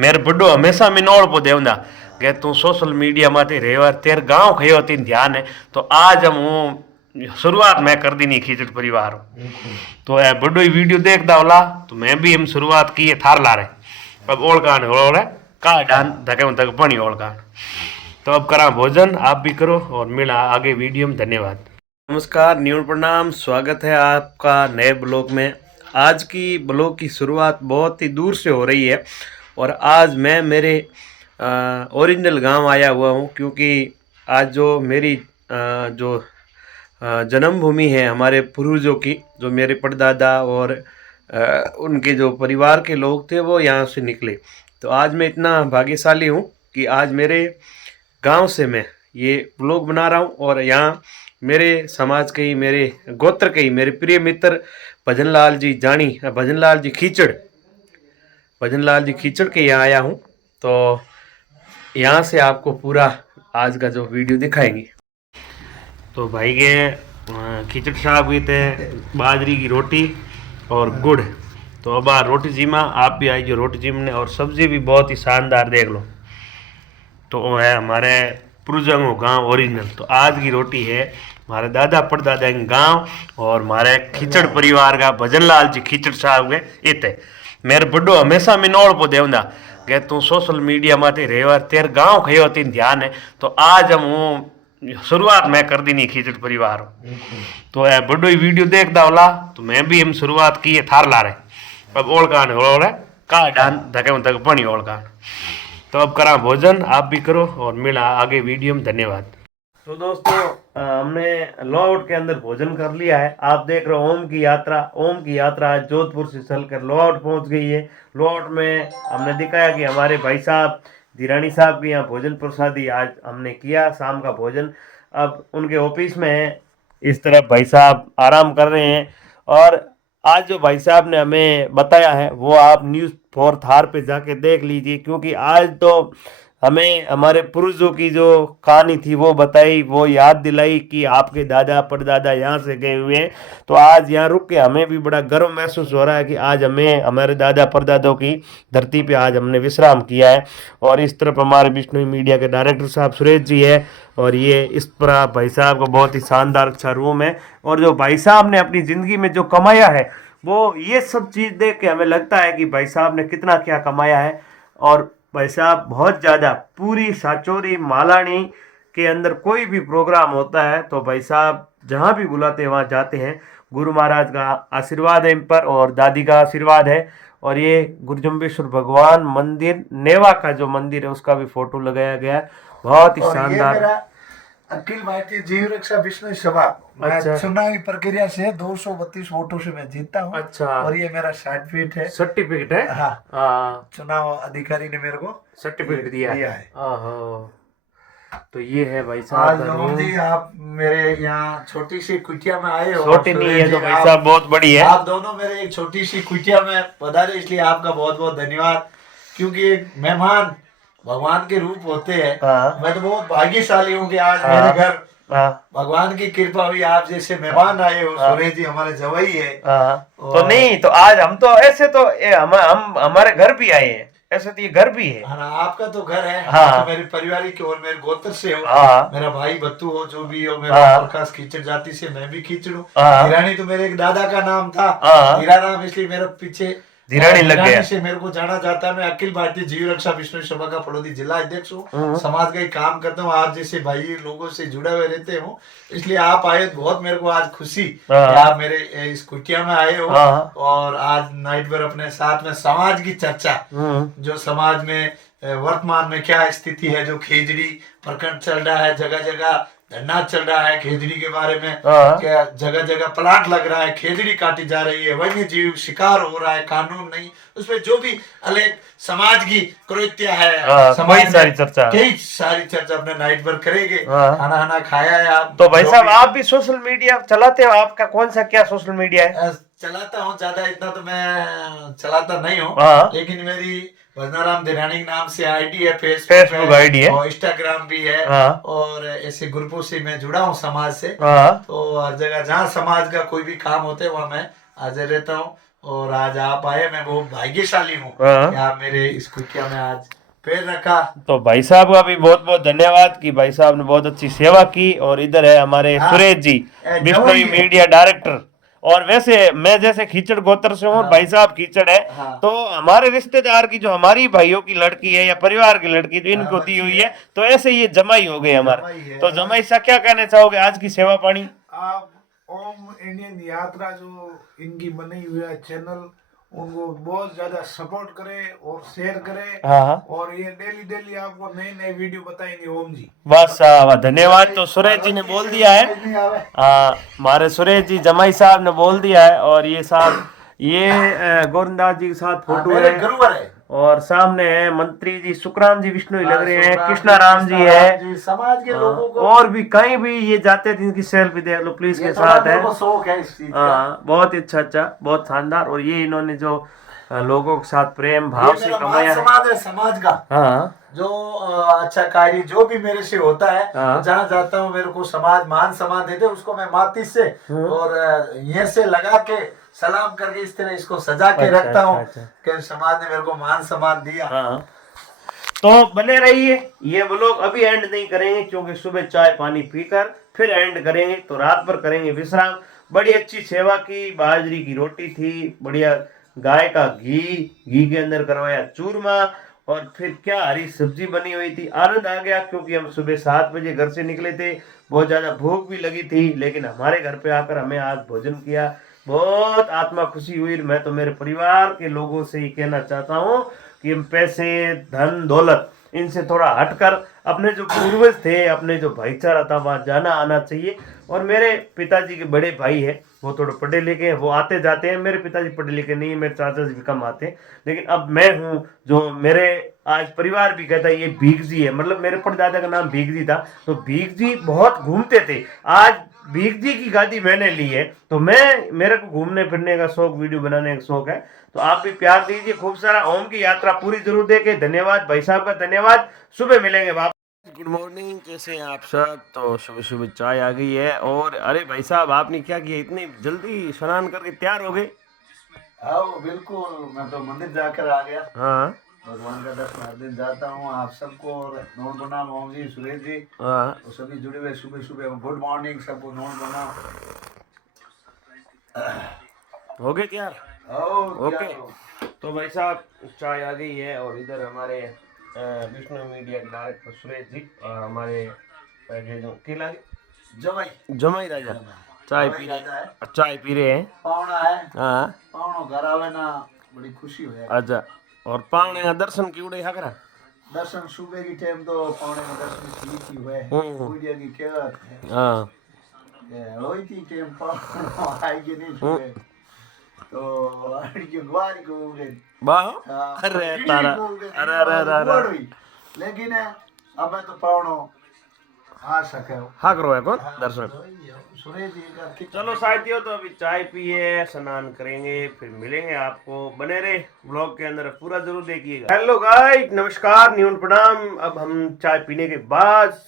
मेरे बड्डो हमेशा मिनोड़ को देवंदा कि तू सोशल मीडिया माते रेवर तेरे गांव खयो तीन ध्यान है। तो आज हम हूँ शुरुआत मैं कर दी नहीं खीचड़ परिवार तो है बड्डो ही वीडियो देखदा होला तो मैं भी हम शुरुआत की है थार ला रहे अब ओळकान हो रहा का डान धके तक बनी ओळकान। तो अब करा भोजन आप भी करो और मिला आगे वीडियो में। धन्यवाद। नमस्कार, न्यू प्रणाम, स्वागत है आपका नए ब्लॉग में। आज की ब्लॉग की शुरुआत बहुत ही दूर से हो रही है और आज मैं मेरे ओरिजिनल गांव आया हुआ हूं क्योंकि आज जो मेरी जो जन्मभूमि है हमारे पूर्वजों की, जो मेरे परदादा और उनके जो परिवार के लोग थे वो यहाँ से निकले। तो आज मैं इतना भाग्यशाली हूँ कि आज मेरे गांव से मैं ये ब्लॉग बना रहा हूँ और यहाँ मेरे समाज के ही, मेरे गोत्र के ही, मेरे प्रिय मित्र भजनलाल जी जानी, भजनलाल जी खीचड़ के यहाँ आया हूँ। तो यहाँ से आपको पूरा आज का जो वीडियो दिखाएंगे। तो भाई के खीचड़ साहब भी थे बाजरी की रोटी और गुड़। तो अब आ रोटी जिमा आप भी आइए रोटी जिमने, और सब्जी भी बहुत ही शानदार देख लो। तो वो है हमारे पुरजंगो गांव ओरिजिनल। तो आज की रोटी है हमारे दादा परदादा के गांव और हमारे खीचड़ परिवार का भजनलाल जी खीचड़ साहब के इते। मेरे बड्डो हमेशा मिनोड़ को देवंदा कि तू सोशल मीडिया माते रेवर तेरे गांव खयो तीन ध्यान है। तो आज हम हूँ शुरुआत मैं कर दी नहीं खीचड़ परिवार तो है बड्डो ही वीडियो देखदा होला तो मैं भी हम शुरुआत की है थार ला रहे अब ओळकान हो रहा का डान धके तक बनी ओळकान। तो अब करा भोजन आप भी करो और मिला आगे वीडियो में। धन्यवाद। तो दोस्तों हमने लोआउट के अंदर भोजन कर लिया है। आप देख रहे हो ओम की यात्रा आज जोधपुर से चलकर लोआउट पहुंच गई है। लोआउट में हमने दिखाया कि हमारे भाई साहब धीरानी साहब के यहाँ भोजन प्रसादी आज हमने किया, शाम का भोजन। अब उनके ऑफिस में है, इस तरफ भाई साहब आराम कर रहे हैं। और आज जो भाई साहब ने हमें बताया है वो आप न्यूज़ फॉर थार पे जाके देख लीजिए, क्योंकि आज तो हमें हमारे पूर्वजों की जो कहानी थी वो बताई, वो याद दिलाई कि आपके दादा परदादा यहाँ से गए हुए हैं। तो आज यहाँ रुक के हमें भी बड़ा गर्व महसूस हो रहा है कि आज हमें हमारे दादा परदादों की धरती पे आज हमने विश्राम किया है। और इस तरफ हमारे विष्णु मीडिया के डायरेक्टर साहब सुरेश जी है और ये इस पर भाई साहब का बहुत ही शानदार अच्छा रूम है। और जो भाई साहब ने अपनी ज़िंदगी में जो कमाया है वो ये सब चीज़ देख के हमें लगता है कि भाई साहब ने कितना क्या कमाया है। और भाई साहब बहुत ज़्यादा पूरी साचोरी मालानी के अंदर कोई भी प्रोग्राम होता है तो भाई साहब जहाँ भी बुलाते हैं वहाँ जाते हैं। गुरु महाराज का आशीर्वाद है इन पर और दादी का आशीर्वाद है। और ये गुरुजम्बेश्वर भगवान मंदिर नेवा का जो मंदिर है उसका भी फोटो लगाया गया है, बहुत ही शानदार। अखिल भारतीय जीव रक्षा विष्णु सभा अच्छा। चुनावी प्रक्रिया से 232 वोटों से मैं जीता हूँ। अच्छा। और ये मेरा सर्टिफिकेट है। हाँ, चुनाव अधिकारी ने मेरे को सर्टिफिकेट दिया है। तो ये है भाई साहब। आज जी आप मेरे यहाँ छोटी सी कुटिया में आए हो। छोटी नहीं है तो भाई साहब बहुत बड़ी है। आप दोनों मेरे एक छोटी सी कुटिया में पधारे, इसलिए आपका बहुत बहुत धन्यवाद। क्योंकि एक मेहमान भगवान के रूप होते हैं। मैं तो बहुत भाग्यशाली हूँ कि आज मेरे घर भगवान की कृपा हुई, आप जैसे मेहमान आए हो। सुरेश जी हमारे जवाई है। तो नहीं तो आज हम तो ऐसे तो हम हमारे घर भी आए हैं, ऐसे तो ये घर भी है। आपका तो घर है। तो मेरे परिवार की और मेरे गोत्र से हो। मेरा भाई बत्तू हो, जो भी हो, मेरा प्रकाश खीचड़ जाति से मैं भी खीचड़ हूँ। धीरानी तो मेरे एक दादा का नाम था, धीरा नाम, इसलिए मेरा पीछे धीरानी लग गया। से मेरे को जाना जाता है। मैं अखिल भारतीय जीव रक्षा विष्णु सभा का फड़ौदी जिला अध्यक्ष हूँ। समाज का ही काम करता हूँ। आप जैसे भाई लोगों से जुड़े हुए रहते हो, इसलिए आप आए तो बहुत मेरे को आज खुशी कि आप मेरे इस कुटिया में आए हो। और आज नाइट पर अपने साथ में समाज की चर्चा, जो समाज में वर्तमान में क्या स्थिति है, जो खेजड़ी प्रखंड चल रहा है, जगह जगह धरना चल रहा है खेजड़ी के बारे में, क्या जगह जगह प्लांट लग रहा है, खेजड़ी काटी जा रही है, वन्य जीव शिकार हो रहा है, कानून नहीं, उसमें जो भी अलग समाज की कुरीतियां है, समाज कई सारी चर्चा अपने नाइट पर करेंगे। खाना खाना खाया है आप? तो भाई साहब आप भी सोशल मीडिया चलाते हो, आपका कौन सा क्या सोशल मीडिया है? चलाता हूँ, ज्यादा इतना तो मैं चलाता नहीं हूँ, लेकिन मेरी भजनाराम धीरानी नाम से आईडी है, फेसबुक आईडी है और इंस्टाग्राम भी है। और ऐसे ग्रुपों से मैं जुड़ा हूँ समाज से। तो हर जगह जहाँ समाज का कोई भी काम होता है वहाँ मैं हाजिर रहता हूँ। और आज आप आए, मैं बहुत भाग्यशाली हूँ हाँ। कि आप मेरे इस कुटिया में आज पैर रखा। तो भाई साहब का भी बहुत बहुत धन्यवाद कि भाई साहब ने बहुत अच्छी सेवा की। और इधर है हमारे हाँ। सुरेश जी, बिश्नोई जवाई है। Media director. और वैसे मैं जैसे खीचड़ गोत्र से हूँ और हाँ। भाई साहब खीचड़ है, हाँ। तो हमारे रिश्तेदार की जो हमारी भाइयों की लड़की है या परिवार की लड़की जो इनको हाँ, दी बच्ची हुई है। है, तो ऐसे ये जमाई हो गए जमाई हमारे। है। तो जमाई सा क्या कहना चाहोगे आज की सेवा पानी? आप ओम इंडियन यात्रा जो इनकी बनी हुई है चैनल, उनको बहुत ज्यादा सपोर्ट करें और शेयर करें। हाँ। और ये डेली डेली आपको नई नई वीडियो बताएंगे ओम जी। बस धन्यवाद। तो सुरेश जी ने बोल दिया है, हमारे सुरेश जी जमाई साहब ने बोल दिया है। और ये साहब ये गोविंदास जी के साथ फोटो मेरे है, गुरुवर है। और सामने है मंत्री जी सुखराम जी विष्णु लग रहे हैं, सुखराम कृष्णा राम जी है, जी, समाज के लोगों को और भी कहीं भी ये जाते हैं इनकी सेल्फी देख लो प्लीज के ये साथ है। मेरे को शौक है इस चीज का। हाँ, बहुत ही अच्छा, बहुत शानदार। और ये इन्होंने जो लोगों के साथ प्रेम भाव ये से मेरा मान कमाया है। समाज है, समाज का हाँ जो अच्छा कार्य जो भी मेरे से होता है, हाँ। तो जहाँ जाता हूँ मेरे को समाज मान सम्मान देते, उसको मैं माटी से और ये से लगा के सलाम करके इस तरह इसको सजा के अच्छा, रखता हूँ अच्छा। कि समाज ने मेरे को मान सम्मान दिया। हाँ। तो बने रहिए, ये व्लॉग अभी एंड नहीं करेंगे क्योंकि सुबह चाय पानी पीकर फिर एंड करेंगे, तो रात भर करेंगे विश्राम। बड़ी अच्छी सेवा की, बाजरी की रोटी थी, बढ़िया गाय का घी के अंदर करवाया चूरमा, और फिर क्या हरी सब्जी बनी हुई थी। आनंद आ गया क्योंकि हम सुबह 7 बजे घर से निकले थे, बहुत ज्यादा भूख भी लगी थी, लेकिन हमारे घर पे आकर हमें आज भोजन किया, बहुत आत्मा खुशी हुई। मैं तो मेरे परिवार के लोगों से ही कहना चाहता हूँ कि हम पैसे धन दौलत इनसे थोड़ा हटकर अपने जो पूर्वज थे, अपने जो भाईचारा था, वहाँ जाना आना चाहिए। और मेरे पिताजी के बड़े भाई है, वो थोड़े पढ़े लिखे हैं, वो आते जाते हैं। मेरे पिताजी पढ़े लिखे नहीं है, मेरे चाचा जी भी कम आते हैं, लेकिन अब मैं हूँ जो मेरे आज परिवार भी कहता है ये भीगजी है, मतलब मेरे परदादा का नाम भीगजी था, तो भीगजी बहुत घूमते थे। आज भीगजी की गादी मैंने ली है, तो मेरे को घूमने फिरने का शौक, वीडियो बनाने का शौक है, तो आप भी प्यार दीजिए खूब सारा। ओम की यात्रा पूरी जरूर देखे। धन्यवाद भाई साहब का, धन्यवाद। सुबह मिलेंगे वापस। गुड मॉर्निंग, कैसे हैं आप सब? तो सुबह सुबह चाय आ गई है। और अरे भाई साहब आपने क्या किया, इतनी जल्दी स्नान करके तैयार हो गए? हाँ बिल्कुल, मैं तो मंदिर जाकर आ गया। हाँ भगवान का दर्शन हर दिन जाता हूँ। आप सबको और नोट बना, ओम जी, सुरेश जी, हाँ। तो सभी जुड़े हुए सुबह सुबह गुड मॉर्निंग सबको नोट बना। हो गए तैयार? ओके। तो भाई साहब चाय आ गई है, और इधर हमारे विष्णु मीडिया के डायरेक्टर सुरेश जी और हमारे जो किला जमाई राजा चाय पी रहे हैं। पावना है, हाँ पावनो घर आवे ना बड़ी खुशी हो जाए। अच्छा। और पावने का दर्शन की उड़े हकरा दर्शन सुबह की टाइम तो पावने का दर्शन की हुए पूजा की कहत है। हाँ होई थी टाइम पावनो आएगी नहीं सुबह तो अड़ी के ग्वारी को गए वाह। अरे तारा, अरे लेकिन अब तो पावनो आ सके हाँ करो है कौन दर्शन। सुरेश जी का चलो साथियों, तो अभी चाय पिए, स्नान करेंगे, फिर मिलेंगे आपको। बने रहे ब्लॉग के अंदर, पूरा जरूर देखिएगा। हेलो गाइस, नमस्कार, न्यून प्रणाम। अब हम चाय पीने के बाद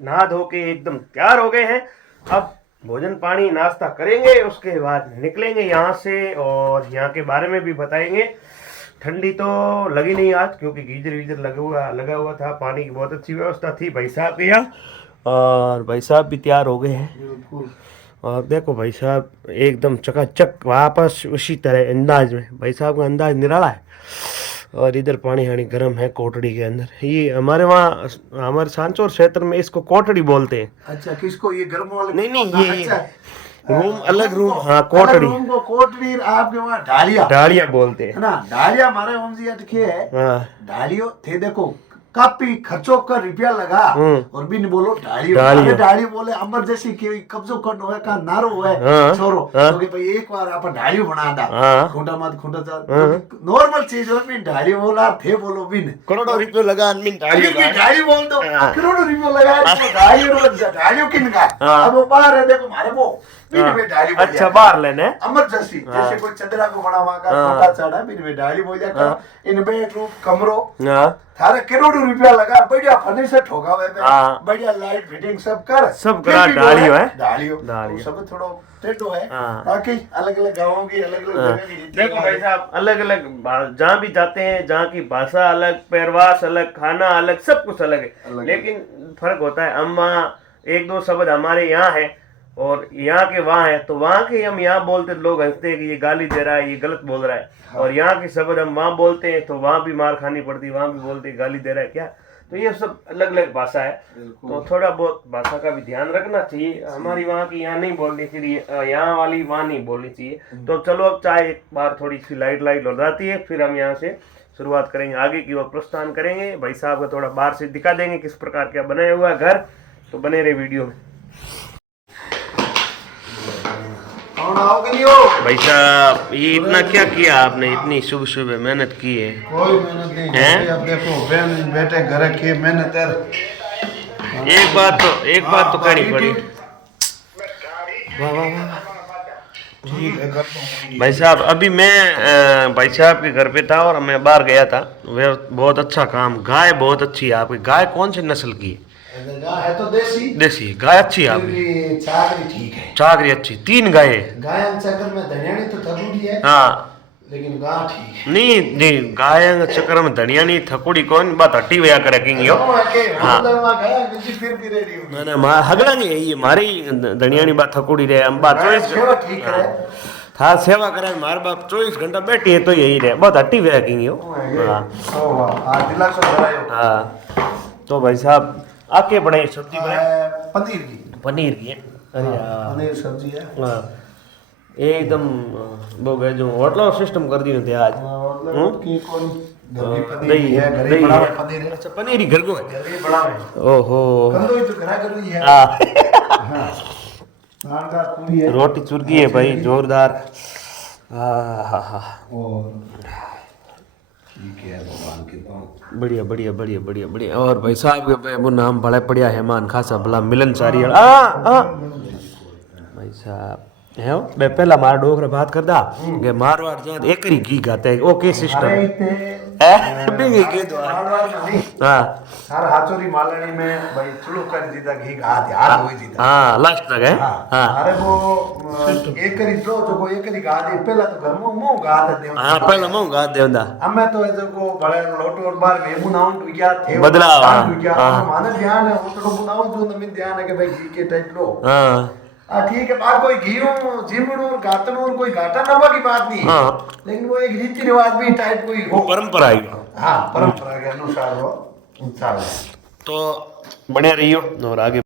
नहा धो के एकदम तैयार हो गए हैं। अब भोजन पानी नाश्ता करेंगे, उसके बाद निकलेंगे यहाँ से, और यहाँ के बारे में भी बताएंगे। ठंडी तो लगी नहीं आज क्योंकि गीजर वीजर लगा हुआ था, पानी की बहुत अच्छी व्यवस्था थी भाई साहब के यहाँ, और भाई साहब भी तैयार हो गए हैं। और देखो भाई साहब एकदम चकाचक वापस उसी तरह अंदाज में, भाई साहब का अंदाज निराला है। और इधर पानी हानी गर्म है कोटड़ी के अंदर। ये हमारे वहाँ हमारे सांचौर क्षेत्र में इसको कोटड़ी बोलते हैं। अच्छा, किसको? ये गर्म वाले? नहीं ये अच्छा, रूम अलग रूम, हाँ कोटड़ी। रूम को कोटड़ी, आपके वहाँ ढालिया बोलते हैं है ना। ढालिया हमारे ओम जी अटके है। हाँ। ढालियो थे, देखो काफी खर्चों का रुपया लगा और भी नहीं बोलो ढालियो। ढालियो बोले अमर जैसी के कब्जो करनो है का नारो है छोरो, तो भाई एक बार आप ढालियो बना दा, खूंटा मत खूंटा चाल नॉर्मल चीज हो, भी ढालियो बोला थे बोलो भी करोड़ों रुपये लगा ढालियो बोल दो, करोड़ों रुपये लगा ढालियो किन का। अब वो बाहर है, देखो हमारे वो अच्छा बाहर लेने अमर जैसी, जैसे कोई चंद्रा को बनावा का छोटा चढ़ा भी ढाली बोल जाता। इन बेडरूम कमरो थारे करोड़ों रुपया लगा, बढ़िया फर्नीचर ठोका हुआ है, बढ़िया लाइट फिटिंग सब करा ढालियो है। ढालियो सब थोड़ो टेढ़ो है। हाँ। बाकी अलग अलग गाँवों की अलग अलग जगह की रीति देखो रिवाज भाई है। साहब, अलग अलग जहाँ भी जाते हैं, जहाँ की भाषा अलग, पहरवास अलग, खाना अलग, सब कुछ अलग है। अलग। लेकिन फर्क होता है, हम वहाँ एक दो शब्द हमारे यहाँ है और यहाँ के वहाँ है, तो वहाँ के हम यहाँ बोलते तो लोग हंसते हैं कि ये गाली दे रहा है, ये गलत बोल रहा है। और यहाँ के शब्द हम वहाँ बोलते हैं तो वहाँ भी मार खानी पड़ती है, वहाँ भी बोलते हैं गाली दे रहा है क्या। तो ये सब अलग अलग भाषा है, तो थोड़ा बहुत भाषा का भी ध्यान रखना चाहिए। हमारी वहाँ की यहाँ नहीं बोलनी चाहिए, यहाँ वाली वहाँ नहीं बोलनी चाहिए। तो चलो अब चाहे एक बार थोड़ी सी लाइट लाइट हो जाती है, फिर हम यहाँ से शुरुआत करेंगे, आगे की ओर प्रस्थान करेंगे। भाई साहब को थोड़ा बाहर से दिखा देंगे किस प्रकार का बनाया हुआ है घर, तो बने रहे वीडियो में। कौन आओगे नहीं हो? भाई साहब ये इतना क्या किया आपने, इतनी सुबह सुबह मेहनत की है? कोई मेहनत नहीं हैं? है। अब देखो बहन बेटे घर की मेहनत है। एक बात तो कहनी पड़ी। वाह वाह वाह। ठीक है कर दो। भाई साहब अभी मैं भाई साहब के घर पे था और मैं बाहर गया था, वह बहुत अच्छा काम, गाय बहुत अच्छी है आपकी। गाय कौन सी नस्ल की है? है तो देसी। देसी गाय अच्छी है आपकी, फिर चाकरी ठीक है। चाकरी अच्छी, 3 गाय है। गाय चक्कर में धनियानी तो थकूड़ी है, हाँ लेकिन गाय ठीक है। नहीं नहीं, गाय चक्कर में धनिया नहीं थकोड़ी कौन बात हट्टी वया करे किंग यो। हाँ। फिर भी रेडी हो ना ना मां हगला नहीं, ये मारी धनिया नहीं बात थकोड़ी रे, हम बात 24 सेवा ठीक है। था सेवा करे, मार बाप 24 घंटा बैठी है तो यही रहे, बहुत हट्टी वया किंग यो। हाँ दिला सो भरायो। हाँ। तो भाई साहब आके बनाई सब्जी बनाई पनीर की। पनीर की है। अरे यार पनीर सब्जी है। हाँ एकदम वो गए जो होटल सिस्टम कर दी थे आज। मतलब कि कौन घर की पनीर दही है, घर ही दही बड़ा है। हुआ पनीर है। अच्छा पनीर ही घर को है। घर ही बड़ा है। ओहो कंदो ही तो घरा कर रही है। हाँ। हाँ। नान का पूरी है। रोटी चुरकी है भाई जोरदार। हाँ हाँ हाँ और ठीक है भगवान की तो। बढ़िया बढ़िया बढ़िया बढ़िया बढ़िया। और भाई साहब के वो नाम बड़ा बढ़िया हेमान खासा भला मिलन सारी भाई साहब है बे पहला मार डोगरा बात करदा के मारवाड़ जात एक ही घी गाते है ओके सिस्टम है बिंगी के दो। हां हर हाचोरी मालनी में भाई चुड़ू कर दीदा घी हाथ होई दीदा। हां लास्ट तक है। हां अरे वो एक करी दो तो को एक करी गा दे पहला तो घर में मुंह गा दे। हां पहला मुंह गा देंदा हमें तो ऐसे को बड़े लोटो और बार मेमू नाउन क्या थे बदलाव। हां माने ध्यान है वो तो बुनाओ जो नमिन ध्यान है कि भाई घी के टाइप लो। हां ठीक है बात कोई घी जिमड़ू गातनू कोई घाटा नवा की बात नहीं। हाँ। लेकिन वो एक रीति रिवाज भी टाइप कोई हो परंपरा है। हाँ परंपरा के अनुसार हो। तो बने रहियो और आगे